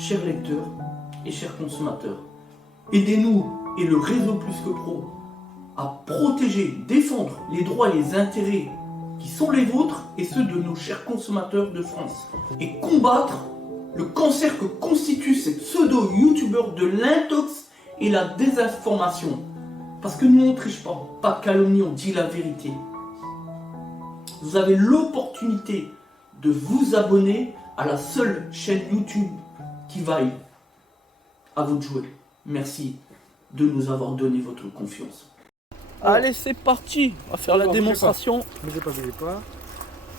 Chers lecteurs et chers consommateurs, aidez-nous et le réseau Plus que Pro à protéger, défendre les droits et les intérêts qui sont les vôtres et ceux de nos chers consommateurs de France et combattre le cancer que constituent ces pseudo-youtubeurs de l'intox et la désinformation. Parce que nous on ne triche pas de calomnie, on dit la vérité. Vous avez l'opportunité de vous abonner à la seule chaîne YouTube qui vaille. À vous de jouer. Merci de nous avoir donné votre confiance. Allez, c'est parti. On va faire la démonstration. Bougez pas.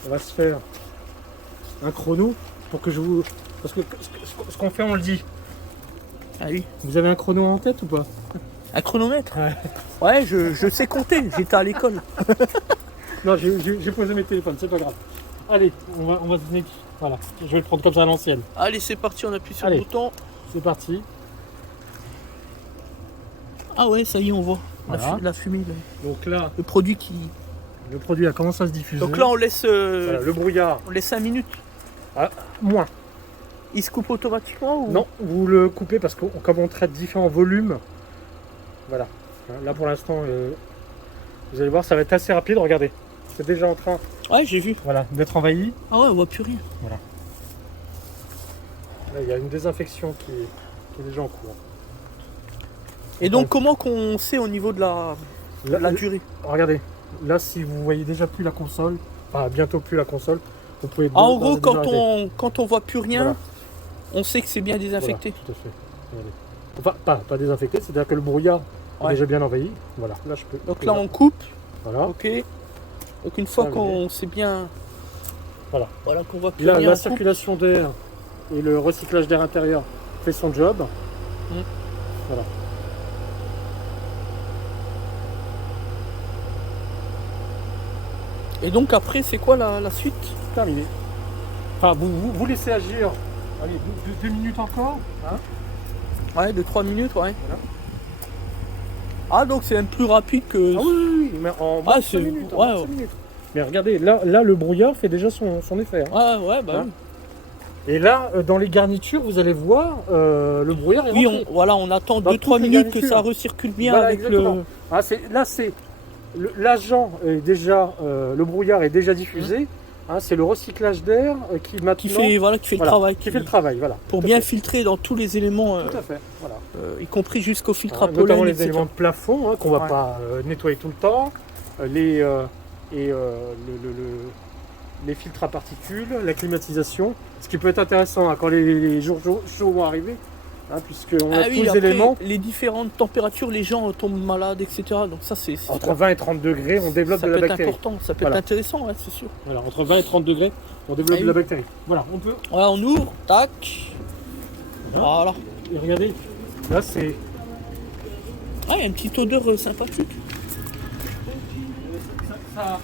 On va se faire un chrono pour que je vous... Parce que ce qu'on fait, on le dit. Ah oui. Vous avez un chrono en tête ou pas? Un chronomètre? Ouais. Ouais, je sais compter. J'étais à l'école. Non, j'ai posé mes téléphones, c'est pas grave. Allez, on va se donner... Voilà, je vais le prendre comme ça à l'ancienne. Allez, c'est parti, on appuie sur Allez. le bouton. C'est parti. Ah ouais, ça y est, on voit Voilà. la fumée. Donc là, Le produit qui... le produit a commencé à se diffuser. Donc là, on laisse, Voilà, le brouillard, on laisse 5 minutes. moins. Il se coupe automatiquement ou... Non, vous le coupez parce que comme on traite différents volumes, voilà. Là pour l'instant, vous allez voir, ça va être assez rapide. Regardez, c'est déjà en train, Ouais, j'ai vu. voilà, d'être envahi. Ah ouais, on voit plus rien. Là, il y a une désinfection qui est déjà en cours. Et donc, comment qu'on sait au niveau de la durée? Regardez, là si vous voyez déjà plus la console, enfin bientôt plus la console, vous pouvez... Ah, en gros, déjà arrêter. quand on voit plus rien, Voilà. on sait que c'est bien désinfecté. Voilà, tout à fait. Regardez. Enfin, pas désinfecté, c'est-à-dire que le brouillard est déjà bien envahi. Voilà, là je peux... Donc là, on coupe. Voilà. Ok. Donc une fois Terminé. qu'on sait bien... Voilà. Voilà, qu'on voit plus Là, rien, la on coupe. circulation d'air et le recyclage d'air intérieur fait son job. Voilà. Et donc après, c'est quoi la suite? Terminé. Enfin, vous laissez agir. Allez, 2 minutes encore. Hein. Ouais, de 3 minutes, ouais. Voilà. Ah, donc c'est même plus rapide que... Ah oui, mais en moins de 5 c'est... minutes. Ouais, en moins de 5 minutes. Mais regardez, là, le brouillard fait déjà son effet. Hein. ouais, bah Hein. oui. Et là, dans les garnitures, vous allez voir, le brouillard est Oui, rentré. on attend Dans 2-3 toutes les minutes que garnitures. ça recircule bien Voilà, avec exactement. le... Ah, là, c'est l'agent est déjà, le brouillard est déjà diffusé. Hein, c'est le recyclage d'air qui maintenant Qui fait le voilà, travail. qui fait le travail, voilà. Pour Tout à bien fait. filtrer dans tous les éléments, Tout à fait, voilà. y compris jusqu'au filtre à Notamment pollen, les etc. éléments de plafond hein, qu'on va Ouais. pas nettoyer tout le temps, les filtres à particules, la climatisation. Ce qui peut être intéressant hein, quand les jours chauds vont arriver, hein, puisqu'on a Ah tous oui, les après, éléments. les différentes températures, les gens tombent malades, etc. Donc ça, c'est Entre 20 et 30 degrés, on développe ça de peut la être bactérie. important, ça peut Voilà. être intéressant, ouais, c'est sûr. Voilà, entre 20 et 30 degrés, on développe Ah de la oui. bactérie. Voilà, on peut. Ouais, on ouvre, tac. Voilà. Et regardez, là c'est. Ah, il y a une petite odeur sympathique. Ça...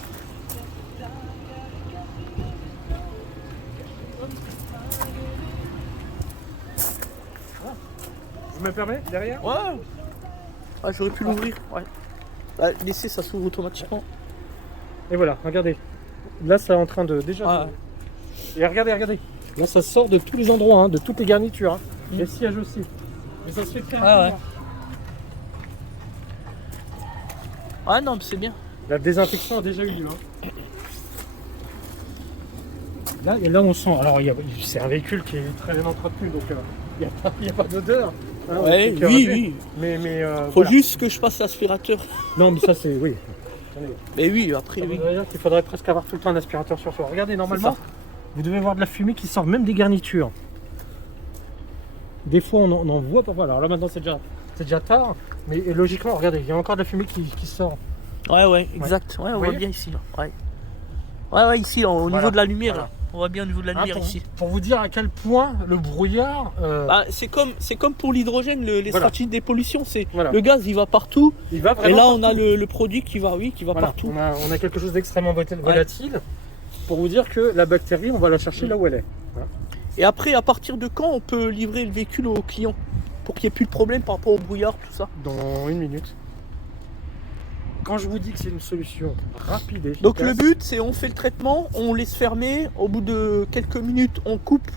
Je me permets derrière. Ouais. Ah, j'aurais pu l'ouvrir, ouais. Bah, laisser, ça s'ouvre automatiquement. Et voilà, regardez. Là, c'est en train de déjà. Ah, Et regardez. Là, ça sort de tous les endroits, hein, de toutes les garnitures. Hein. Les sièges aussi. Mais ça se fait très rapidement. ouais, non, mais c'est bien. La désinfection a déjà eu lieu. Hein. Là, on sent. Alors, c'est un véhicule qui est très bien entretenu, donc il n'y a pas d'odeur. Hein, Ouais, on peut oui, rater. oui. Mais Faut voilà. juste que je passe l'aspirateur. Non, mais ça, c'est. Oui. Attendez. Mais oui, après, Ça oui. voudrait dire qu'il faudrait presque avoir tout le temps un aspirateur sur soi. Regardez, normalement, ça. vous devez voir de la fumée qui sort même des garnitures. Des fois, on en voit pas. Voilà, alors là, maintenant, c'est déjà tard. Mais logiquement, regardez, il y a encore de la fumée qui sort. Ouais, exact. Ouais, on voit voyez bien ici, là. Ouais, ici, là, au Voilà, niveau de la lumière, voilà. là. On voit bien au niveau de la Hein, lumière ici. pour vous dire à quel point le brouillard. Bah, c'est comme pour l'hydrogène, les Voilà. stratégies de dépollution. Voilà. Le gaz, il va partout. Il va Et vraiment. là, on a partout. le produit qui va Voilà, partout. on a quelque chose d'extrêmement volatile. Pour vous dire que la bactérie, on va la chercher là où elle est. Voilà. Et après, à partir de quand on peut livrer le véhicule au client? Pour qu'il n'y ait plus de problème par rapport au brouillard, tout ça. Dans 1 minute. quand je vous dis que c'est une solution rapide et efficace... Donc le but, c'est on fait le traitement, on laisse fermer, au bout de quelques minutes, on coupe,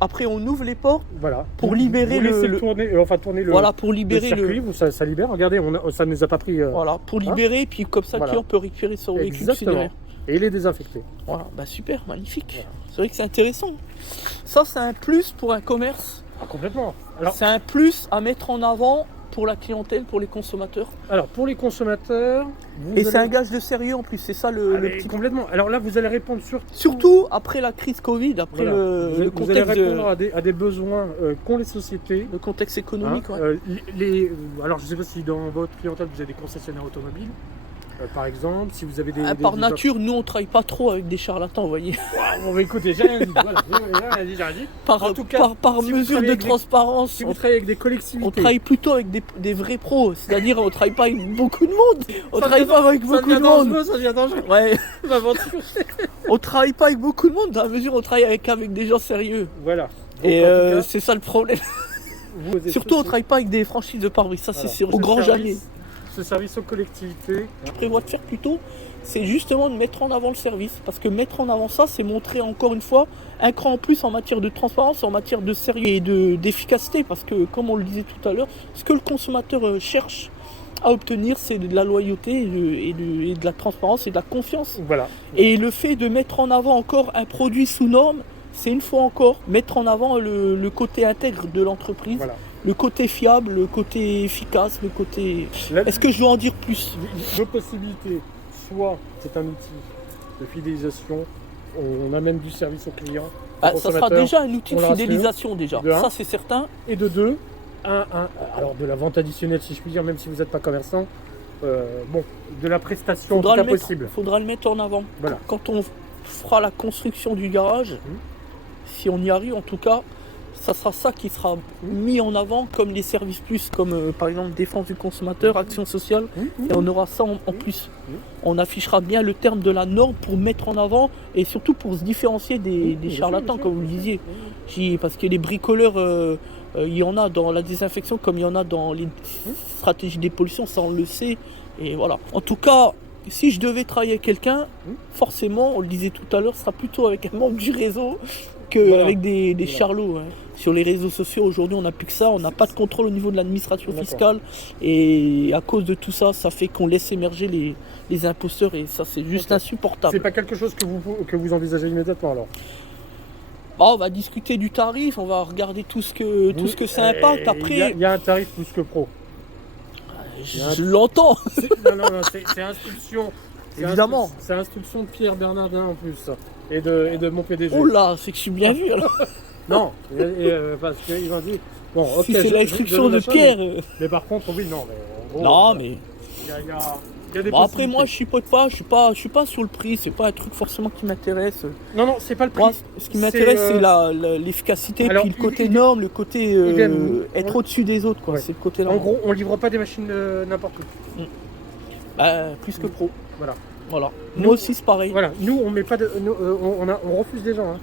après on ouvre les portes Voilà. pour libérer vous laissez le tourner, tourner le, voilà, pour le libérer circuit, ça libère. Regardez, ça ne nous a pas pris... voilà, pour libérer, puis comme ça, le Voilà. client peut récupérer son véhicule derrière. Et il est désinfecté. Voilà, bah super, magnifique. Voilà. C'est vrai que c'est intéressant. Ça, c'est un plus pour un commerce. Ah, complètement. Alors, C'est un plus à mettre en avant pour la clientèle, pour les consommateurs. pour les consommateurs... Et c'est un gage de sérieux en plus, c'est ça le petit... Complètement. Alors là, vous allez répondre Surtout après la crise Covid, après Voilà. le Vous allez contexte, répondre à des besoins qu'ont les sociétés. le contexte économique. Hein, Ouais. alors, je ne sais pas si dans votre clientèle, vous avez des concessionnaires automobiles, par exemple, si vous avez des... Par nature, nous on travaille pas trop avec des charlatans, vous voyez. Bon, bah, écoutez, j'ai rien dit. Voilà, j'ai rien dit. En tout cas, par si vous mesure travaillez de avec des- transparence, Si vous travaillez avec des collectivités... on travaille plutôt avec des vrais pros. C'est-à-dire, on travaille pas avec beaucoup de monde. On travaille pas avec beaucoup de monde. Ça devient dangereux. Ouais, L'aventure. on travaille pas avec beaucoup de monde, dans la mesure où on travaille avec des gens sérieux. Voilà. Donc, Et en tout cas, c'est ça le problème. vous êtes Surtout, on aussi- travaille pas avec des franchises de pare-brise, ça voilà. c'est sûr. Ce Au grand service- jamais. Ce service aux collectivités. Je prévois de faire plutôt, c'est justement de mettre en avant le service. Parce que mettre en avant ça, c'est montrer encore une fois un cran en plus en matière de transparence, en matière de sérieux et d'efficacité. Parce que, comme on le disait tout à l'heure, ce que le consommateur cherche à obtenir, c'est de la loyauté et de la transparence et de la confiance. Voilà. Et le fait de mettre en avant encore un produit sous norme, c'est une fois encore mettre en avant le côté intègre de l'entreprise, Voilà. le côté fiable, le côté efficace, le côté... Là, Est-ce que je dois en dire plus? deux possibilités. Soit c'est un outil de fidélisation, on amène du service au client, au Ça sera consommateur, déjà un outil on de le rassure. fidélisation déjà, De un. ça c'est certain. et de deux, alors de la vente additionnelle si je puis dire, même si vous n'êtes pas commerçant, de la prestation en tout cas possible. Faudra le mettre en avant. Voilà. Quand on fera la construction du garage, si on y arrive en tout cas, ça sera ça qui sera mis en avant comme les services plus, comme par exemple défense du consommateur, action sociale, et on aura ça en plus. On affichera bien le terme de la norme pour mettre en avant et surtout pour se différencier des charlatans, comme vous le disiez. Parce que les bricoleurs, il y en a dans la désinfection comme il y en a dans les stratégies dépollution, ça on le sait. Et voilà. En tout cas, si je devais travailler avec quelqu'un, forcément, on le disait tout à l'heure, ce sera plutôt avec un membre du réseau qu'avec des charlots. Hein. Sur les réseaux sociaux, aujourd'hui, on n'a plus que ça. On n'a pas de contrôle au niveau de l'administration fiscale. Et à cause de tout ça, ça fait qu'on laisse émerger les imposteurs. Et ça, c'est juste insupportable. C'est pas quelque chose que vous envisagez immédiatement alors? On va discuter du tarif, on va regarder tout ce que ça impacte. Après, il y a un tarif plus que pro. je l'entends. Non, c'est instruction. Évidemment. C'est instruction de Pierre Bernardin en plus. Et de mon PDG. Oh là, c'est que je suis bien vu alors. Non, parce qu'il m'a dit. Bon, ok. Si c'est l'instruction de machin, Pierre. Mais par contre, oui, non. Mais en gros, Non, mais. Il y a des Bon, après, possibilités. moi, je chipote pas, je suis pas sur le prix, c'est pas un truc forcément qui m'intéresse. Non, c'est pas le prix. Moi, ce qui m'intéresse, c'est l'efficacité, alors, puis le côté il- norme, le côté être au-dessus des autres, quoi. Ouais. C'est le côté-là. En gros, on livre pas des machines n'importe où. Plus que pro. Voilà. Moi aussi, c'est pareil. Voilà. Nous, on met pas de. On refuse des gens. Hein.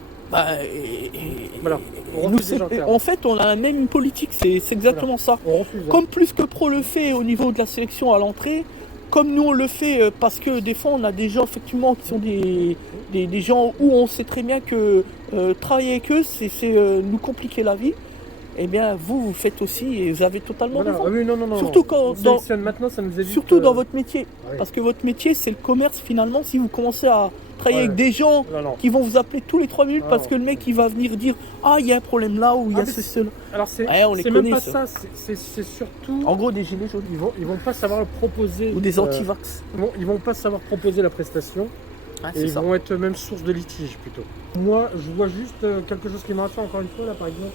Voilà. On Nous, refuse des gens. en fait, on a la même politique, c'est exactement ça. On refuse. Hein. Comme plus que pro le fait au niveau de la sélection à l'entrée, comme nous on le fait parce que des fois on a des gens effectivement qui sont des gens où on sait très bien que travailler avec eux c'est nous compliquer la vie. Eh bien vous faites aussi et vous avez totalement Voilà. raison. Ah oui, non. Surtout On quand sélectionne maintenant, ça nous évite. surtout dans votre métier. Ouais. Parce que votre métier c'est le commerce finalement. Si vous commencez à travailler Ouais. avec des gens Non. qui vont vous appeler tous les 3 minutes Non. parce que le mec il va venir dire ah il y a un problème là ou il y a mais ceci cela. Alors c'est On les même connaît, pas ça. ça. C'est surtout. En gros des gilets jaunes Ils vont pas savoir proposer. ou des antivax. Ils vont pas savoir proposer la prestation. Et C'est ils ça. vont être même source de litige plutôt. Moi, je vois juste quelque chose qui me rassure encore une fois là, par exemple,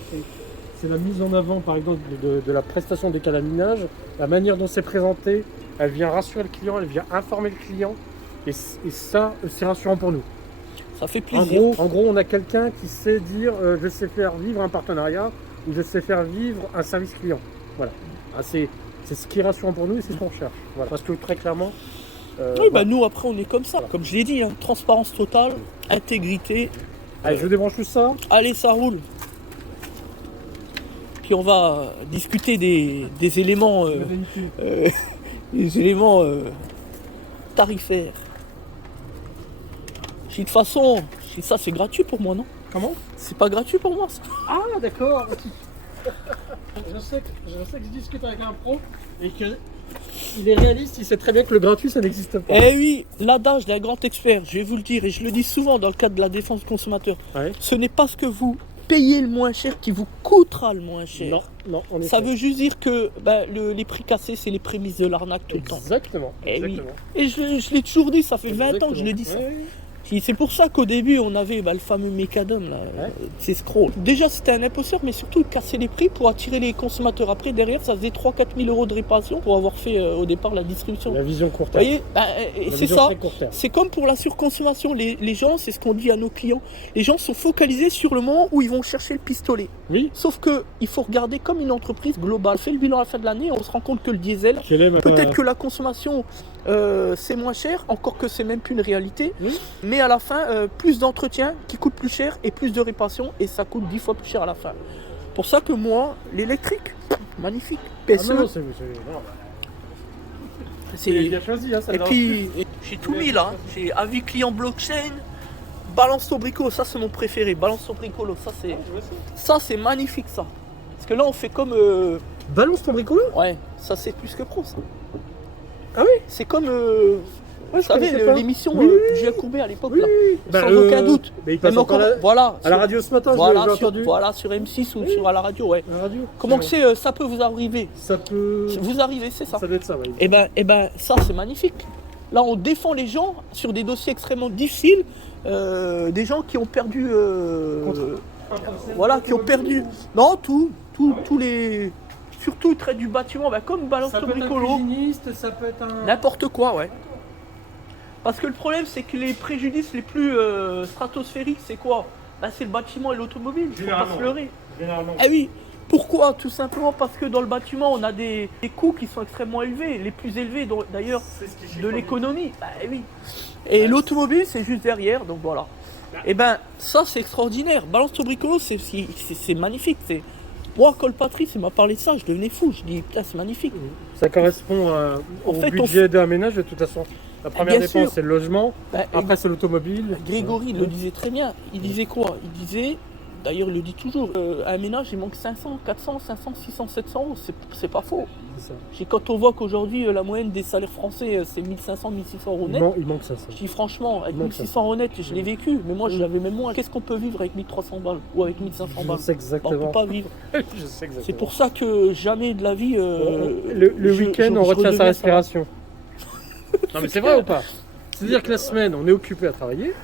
c'est la mise en avant, par exemple, de la prestation des calaminages, la manière dont c'est présenté. Elle vient rassurer le client, elle vient informer le client, et ça, c'est rassurant pour nous. Ça fait En plaisir. gros, on a quelqu'un qui sait dire, je sais faire vivre un partenariat ou je sais faire vivre un service client. Voilà. C'est ce qui est rassurant pour nous et c'est ce qu'on cherche. Voilà. Parce que très clairement. Oui, nous après on est comme ça, comme je l'ai dit, hein, transparence totale, intégrité. Allez, je débranche tout ça. Allez, ça roule. Puis on va discuter des éléments, tarifaire. J'ai dit, de toute façon, ça c'est gratuit pour moi, non? Comment? C'est pas gratuit pour moi ça. Ah, d'accord. je sais que je discute avec un pro et qu'il est réaliste, il sait très bien que le gratuit, ça n'existe pas. Eh oui, l'adage d'un grand expert, je vais vous le dire, et je le dis souvent dans le cadre de la défense du consommateur, Ouais. ce n'est pas ce que vous payez le moins cher qui vous coûtera le moins cher. Non, non, on est Ça veut juste dire que les prix cassés, c'est les prémices de l'arnaque tout le temps. Exactement. Eh oui. exactement. Et je l'ai toujours dit, ça fait 20 ans que je le dis ça. Ouais. C'est pour ça qu'au début, on avait le fameux mécadum, là, c'est scroll. Déjà, c'était un imposteur, mais surtout, il cassait les prix pour attirer les consommateurs. Après, derrière, ça faisait 3-4 000 euros de réparation pour avoir fait au départ la distribution. La vision court Vous terme. voyez, La c'est vision ça. très court terme. C'est comme pour la surconsommation. Les gens, c'est ce qu'on dit à nos clients, les gens sont focalisés sur le moment où ils vont chercher le pistolet. Oui. Sauf qu'il faut regarder comme une entreprise globale. On fait le bilan à la fin de l'année, on se rend compte que le diesel, Quel est peut-être que la consommation, c'est moins cher, encore que c'est même plus une réalité. Oui. Mais à la fin, plus d'entretien qui coûte plus cher et plus de réparation et ça coûte 10 fois plus cher à la fin. Pour ça que moi, l'électrique, magnifique. PSE, non, c'est c'est... bien choisi. Hein, Et puis, j'ai tout mis là. J'ai avis client blockchain, balance sobrico, ça c'est mon préféré. Balance sobricolo, ça c'est magnifique ça. Parce que là on fait comme... Balance ton bricolo. Ouais, ça c'est plus que pro ça. Ah oui. C'est comme... Ouais, vous savez, connaissais pas. l'émission Oui, oui, Julien Courbet à l'époque Oui. là. Bah, Sans aucun doute. Mais il passe Même encore voilà. à la radio ce matin, Voilà, j'ai sur, entendu. voilà, sur M6 ou Oui. sur à la radio, ouais. À la radio. Comment que c'est, ça peut vous arriver? Ça peut. Vous arrivez, c'est ça. Ça doit être ça, oui. Eh ben, ça c'est magnifique. Là, on défend les gens sur des dossiers extrêmement difficiles, des gens qui ont perdu, voilà, qui ont perdu. Non, tous les, surtout trait du bâtiment, comme balance Ça le peut être un bricolo, cuisiniste, ça peut être un. n'importe quoi, ouais. Parce que le problème, c'est que les préjudices les plus stratosphériques, c'est quoi? C'est le bâtiment et l'automobile. Il ne faut pas se leurrer. Généralement. Eh oui. Pourquoi? Tout simplement parce que dans le bâtiment, on a des coûts qui sont extrêmement élevés, les plus élevés d'ailleurs de l'économie. Oui. Et l'automobile, c'est juste derrière, donc voilà. Et ça, c'est extraordinaire. Balance ton bricolo, c'est magnifique. Moi, Colpatrice, il m'a parlé de ça, je devenais fou. Je dis, putain, c'est magnifique. Ça correspond au fait, budget d'un ménage de toute façon. La première Bien dépense, sûr. c'est le logement. Bah, Après, c'est l'automobile. Grégory le disait très bien. Il disait quoi? Il disait, d'ailleurs, il le dit toujours, à un ménage, il manque 500, 400, 500, 600, 700 euros. C'est pas faux. C'est ça. Quand on voit qu'aujourd'hui, la moyenne des salaires français, c'est 1500, 1600 euros net. Il manque ça. Je dis franchement, avec Il manque 1600 euros net, je l'ai vécu, mais moi je l'avais même moins. Qu'est-ce qu'on peut vivre avec 1300 balles ou avec 1500 Je balles? sais On ne exactement. peut pas vivre. Je sais exactement. C'est pour ça que jamais de la vie. Le week-end, on retient sa respiration. Non, mais c'est vrai ou pas? C'est-à-dire que la semaine, on est occupé à travailler.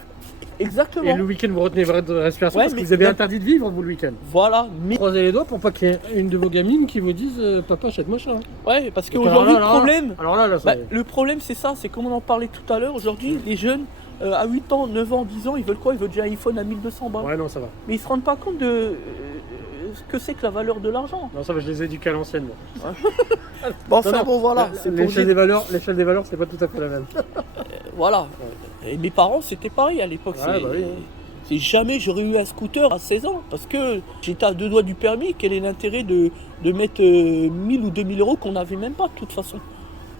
Exactement. Et le week-end, vous retenez votre respiration Ouais, parce que mais- vous avez interdit de vivre, vous, le week-end. Voilà. Mais... Croisez les doigts pour pas qu'il y ait une de vos gamines qui vous dise papa, achète-moi ça. Ouais, parce Alors qu'aujourd'hui, là, le là, problème. Alors là, ça y est. Le problème, c'est ça, c'est comme on en parlait tout à l'heure. Aujourd'hui, les jeunes, à 8 ans, 9 ans, 10 ans, ils veulent quoi? Ils veulent déjà un iPhone à 1200 balles. Ouais, non, ça va. Mais ils se rendent pas compte de ce que c'est que la valeur de l'argent. Non, ça va, je les ai éduqués à l'ancienne, moi. Bon, enfin, non, bon, voilà. C'est pour L'échelle dire. des valeurs, c'est pas tout à fait la même. Voilà. Et mes parents, c'était pareil à l'époque. Ouais, bah oui. C'est jamais j'aurais eu un scooter à 16 ans parce que j'étais à 2 doigts du permis. Quel est l'intérêt de mettre 1000 ou 2000 euros qu'on n'avait même pas de toute façon?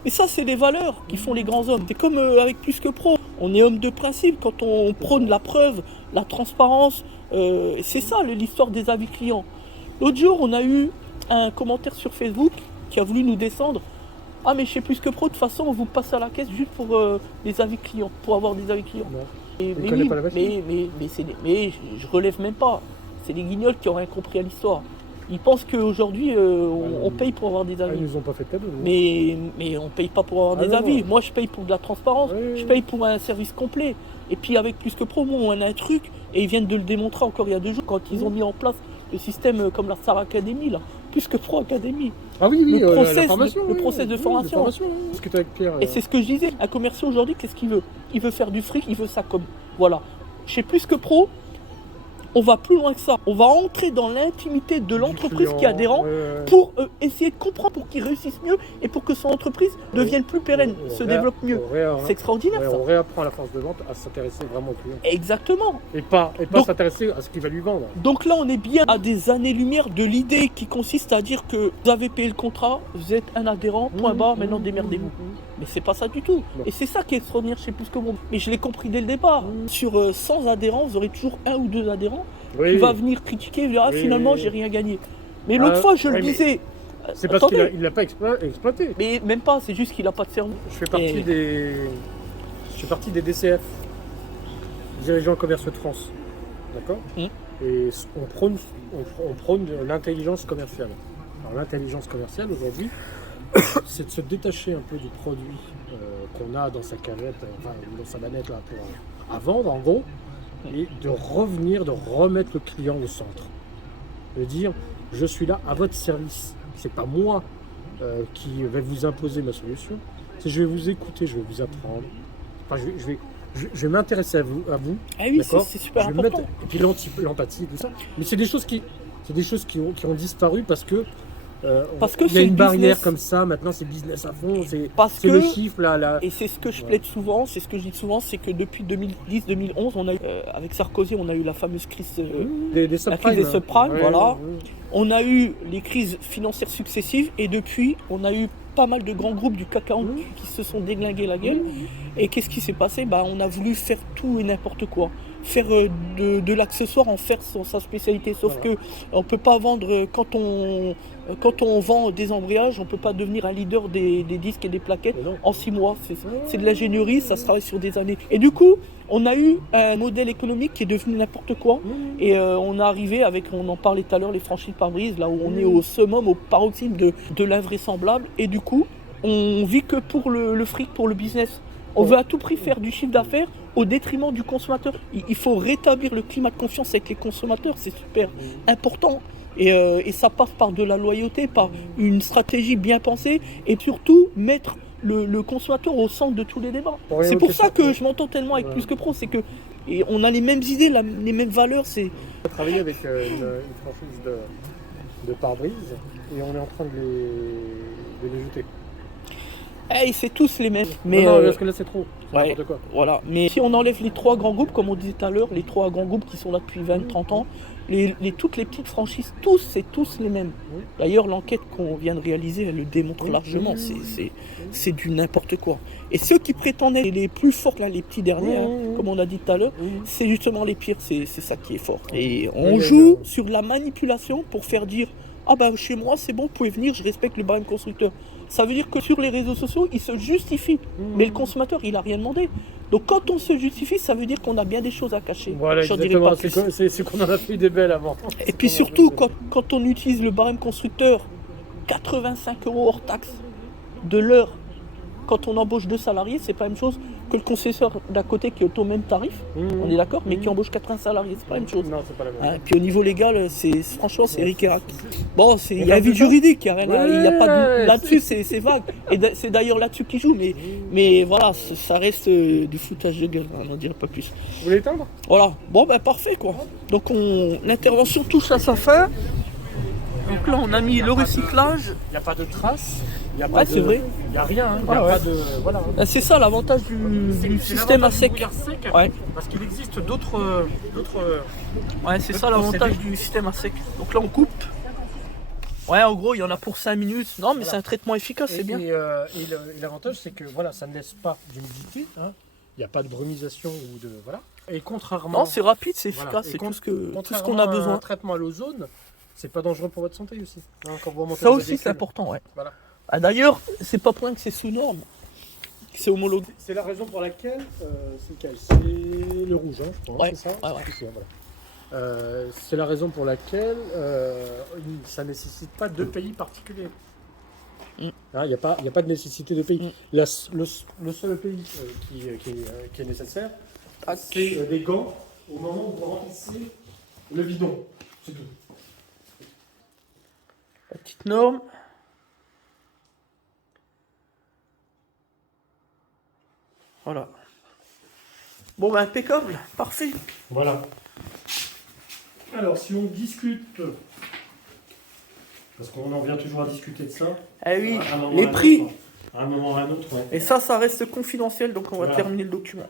Et ça, c'est des valeurs qui font les grands hommes. C'est comme avec Plus que Pro. On est homme de principe quand on prône la preuve, la transparence. C'est ça l'histoire des avis clients. L'autre jour, on a eu un commentaire sur Facebook qui a voulu nous descendre. Ah, mais chez Plus que Pro, de toute façon, on vous passe à la caisse juste pour les avis clients, pour avoir des avis clients. Non. Mais Il connaît pas la machine. mais je relève même pas. C'est les guignols qui ont rien compris à l'histoire. Ils pensent qu'aujourd'hui, on paye pour avoir des Ah, avis. ils nous ont pas fait de cadeau. nous. Mais on paye pas pour avoir Ah des non, avis. non. Moi, je paye pour de la transparence. Oui. Je paye pour un service complet. Et puis avec Plus que Pro, moi, on a un truc. Et ils viennent de le démontrer encore il y a 2 jours quand ils ont mis en place le système comme la Star Academy, là. Plus que Pro Academy. Ah oui, Le process la de- formation, le oui, process de oui, formation. oui. Discuter avec Pierre. Et c'est ce que je disais, un commercial aujourd'hui, qu'est-ce qu'il veut? Il veut faire du fric, il veut ça comme. Voilà. Chez Plus que Pro, on va plus loin que ça. On va entrer dans l'intimité de l'entreprise qui est adhérent pour essayer de comprendre, pour qu'il réussisse mieux et pour que son entreprise devienne plus pérenne, se développe mieux. C'est extraordinaire ça. On réapprend à la force de vente à s'intéresser vraiment au client. Exactement. Et pas Donc- s'intéresser à ce qu'il va lui vendre. Donc là, on est bien à des années-lumière de l'idée qui consiste à dire que vous avez payé le contrat, vous êtes un adhérent, point barre, maintenant démerdez-vous. Mais c'est pas ça du tout. Non. Et c'est ça qui est extraordinaire chez Plus que Pro. Mais je l'ai compris dès le départ. Sur 100 adhérents, vous aurez toujours un ou deux adhérents qui va venir critiquer et dire ah, Oui, finalement oui. j'ai rien gagné. Mais l'autre fois je le ouais, mais disais. C'est parce attendez, qu'il l'a pas exploité. mais même pas, c'est juste qu'il a pas de cerveau. Je fais partie des DCF, dirigeants commerciaux de France. D'accord. Et on prône l'intelligence commerciale. Alors l'intelligence commerciale aujourd'hui, c'est de se détacher un peu du produit qu'on a dans sa cavette, ou dans sa manette là, à vendre en gros, et de remettre le client au centre. De dire, je suis là à votre service. C'est pas moi qui vais vous imposer ma solution. C'est je vais vous écouter, je vais vous apprendre. Enfin, je vais m'intéresser à vous. Ah oui, d'accord. c'est super Je vais important. et puis l'empathie, tout ça. Mais c'est des choses qui ont disparu parce que il y a c'est une le barrière business. comme ça. Maintenant, c'est business à fond. Parce C'est que- le chiffre là. Et c'est ce que je plaide souvent, c'est ce que je dis souvent, c'est que depuis 2010-2011, on a eu, avec Sarkozy, on a eu la fameuse crise, Des la subprimes. crise des subprimes, Ouais, voilà. ouais. On a eu les crises financières successives et depuis, on a eu pas mal de grands groupes du CAC 40 qui se sont déglingués la gueule. Et qu'est-ce qui s'est passé? On a voulu faire tout et n'importe quoi. Faire de l'accessoire, en faire sa spécialité. Sauf que on peut pas vendre, quand on vend des embrayages, on peut pas devenir un leader des disques et des plaquettes Mais non. en 6 mois. C'est de l'ingénierie, ça se travaille sur des années. Et du coup, on a eu un modèle économique qui est devenu n'importe quoi. Et on est arrivé avec, on en parlait tout à l'heure, les franchises par brise, là où on est au summum, au paroxysme de l'invraisemblable. Et du coup, on vit que pour le fric, pour le business. On veut à tout prix faire du chiffre d'affaires au détriment du consommateur. Il faut rétablir le climat de confiance avec les consommateurs, c'est super important. Et ça passe par de la loyauté, par une stratégie bien pensée et surtout mettre le consommateur au centre de tous les débats. C'est pour ça que je m'entends tellement avec Plus que Pro, c'est que on a les mêmes idées, les mêmes valeurs. On a travaillé avec une franchise de pare-brise et on est en train de les jeter. C'est tous les mêmes. Mais non, parce que là c'est trop. C'est ouais, n'importe quoi. voilà. Mais si on enlève les 3 grands groupes, comme on disait tout à l'heure, les 3 grands groupes qui sont là depuis 20-30 ans, toutes les petites franchises, c'est tous les mêmes. D'ailleurs, l'enquête qu'on vient de réaliser, elle le démontre largement. C'est du n'importe quoi. Et ceux qui prétendaient les plus forts, là, les petits derniers, comme on a dit tout à l'heure, c'est justement les pires. C'est ça qui est fort. Et on joue sur la manipulation pour faire dire ah chez moi c'est bon, vous pouvez venir, je respecte le barème constructeur. Ça veut dire que sur les réseaux sociaux, ils se justifient. Mais le consommateur, il n'a rien demandé. Donc quand on se justifie, ça veut dire qu'on a bien des choses à cacher. Voilà, J'en dirai exactement. pas plus. C'est qu'on en a fait des belles avant. Et puis surtout, quand on utilise le barème constructeur, 85 € hors taxe de l'heure, quand on embauche 2 salariés, c'est pas la même chose que le concessionnaire d'à côté qui est au même tarif, on est d'accord, mais qui embauche 80 salariés, c'est pas la même chose. Non, c'est pas la même. Puis au niveau légal, franchement, c'est ric et rac. Bon, il y a un vide juridique, il n'y a pas là-dessus, c'est vague. Et c'est d'ailleurs là-dessus qu'il joue, mais voilà, ça reste du foutage de gueule, on n'en dirait pas plus. Vous voulez éteindre? Voilà, bon parfait quoi. Donc l'intervention touche à sa fin. Donc là, on a mis le recyclage. Il n'y a pas de traces. C'est vrai. Il n'y a rien. Il n'y a pas de. Voilà. C'est ça l'avantage du système à sec. Ouais. Parce qu'il existe d'autres. Ouais, c'est ça l'avantage du système à sec. Donc là, on coupe. Ouais, en gros, il y en a pour 5 minutes. Non, mais c'est un traitement efficace, c'est bien. Et l'avantage, c'est que voilà, ça ne laisse pas d'humidité. Il n'y a pas de brumisation ou de. Voilà. Et contrairement. Non, c'est rapide, c'est Voilà. efficace, Et c'est tout ce qu'on a contrairement à besoin. un traitement à l'ozone, c'est pas dangereux pour votre santé aussi. Quand vous remontez Ça vos aussi, c'est véhicules. important, ouais. Voilà. D'ailleurs, c'est pas pour rien que c'est sous norme. C'est homologué. C'est la raison pour laquelle. C'est lequel? C'est le rouge, je pense. Ouais, C'est ça. ouais. C'est voilà. C'est la raison pour laquelle ça ne nécessite pas de pays particulier. Il n'y a pas de nécessité de pays. Le seul pays qui est nécessaire, c'est des gants au moment où vous remplissez le bidon. C'est tout. La petite norme. Voilà. Bon, impeccable, parfait. Voilà. Alors, si on discute, parce qu'on en vient toujours à discuter de ça. Eh oui, à un moment les à un prix. autre, à un moment à un autre, ouais. Et ça reste confidentiel, donc on va terminer le document.